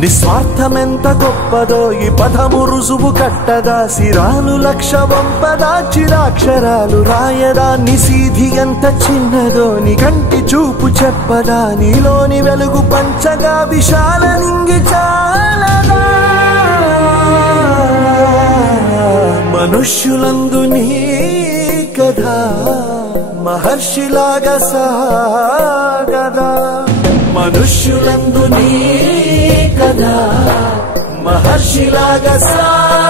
నిస్వార్థమెంత గొప్పదో ఈ పదము రుజువు కట్టదా సిరాలు లక్ష వంపదా చిరాక్షరాలు రాయదా నిసీధి ఎంత చిన్నదో నీ కంటి చూపు చెప్పదా నీలోని వెలుగు పంచగా విశాల నింగి చాలదా మనుష్యులందు నీ కథ మహర్షిలాగా సాగదా మనుష్యులందు నీ కథ మహర్షిలాగా సాగదా